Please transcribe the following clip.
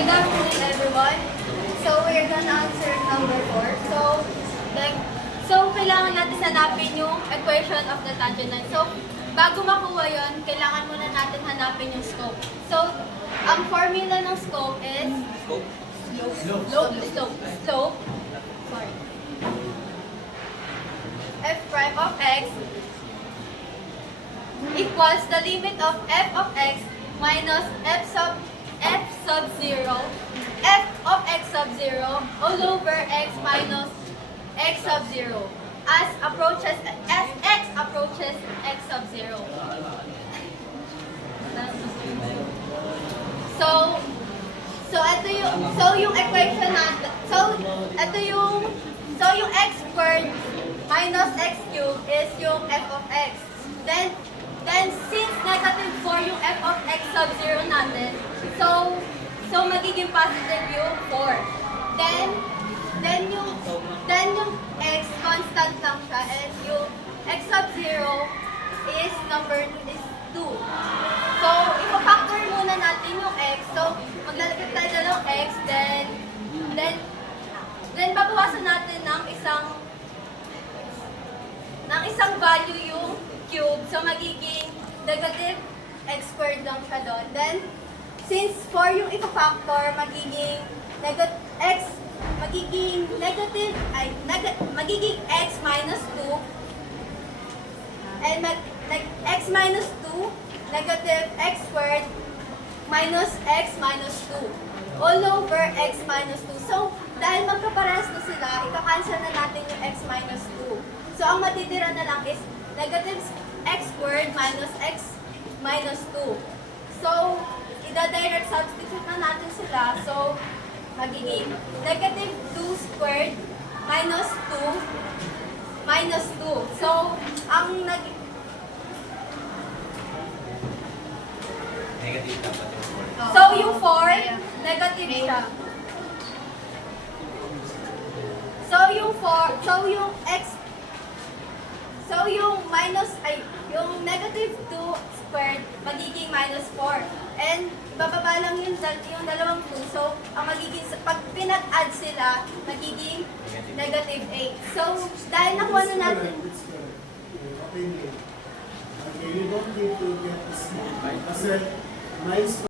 Good afternoon, everyone. So, we're gonna answer number 4. So, kailangan natin hanapin yung equation of the tangent line. So, bago makuha yon, kailangan muna natin hanapin yung slope. So, ang formula ng slope is slope. Sorry. F prime of x equals the limit of f of x minus f of x sub 0 all over x minus x sub 0 as x approaches x sub 0. So yung equation natin, yung x squared minus x cubed is yung f of x. Then since negative 4 yung f of x sub 0 natin, so magiging positive yung 4. Then yung x constant lang siya, and yung x sub 0 is 2. So ipa-factor muna natin yung x. So maglalagay tayo dalawang x, then babawasan natin ng isang value yung cube. So magiging negative x squared lang siya doon. Then since 4 yung ipa-factor, magiging x minus 2, and x minus 2 negative x squared minus x minus 2 all over x minus 2. So dahil magkaparehas na sila, ika-cancel na natin yung x minus 2. So ang matitira na lang is negative x squared minus x minus 2. So ida-direct substitute na natin sila. So magiging negative 2 squared minus 2. So ang Negative dapat yung 4. So yung 4 negative siya. Yung negative 2 squared magiging minus 4. And bababa lang yung dalawang 2. So ang magiging, pag pinag-add sila, magiging negative 8. So dahil nakuha na natin. Okay, you don't need to get this. Kasi nice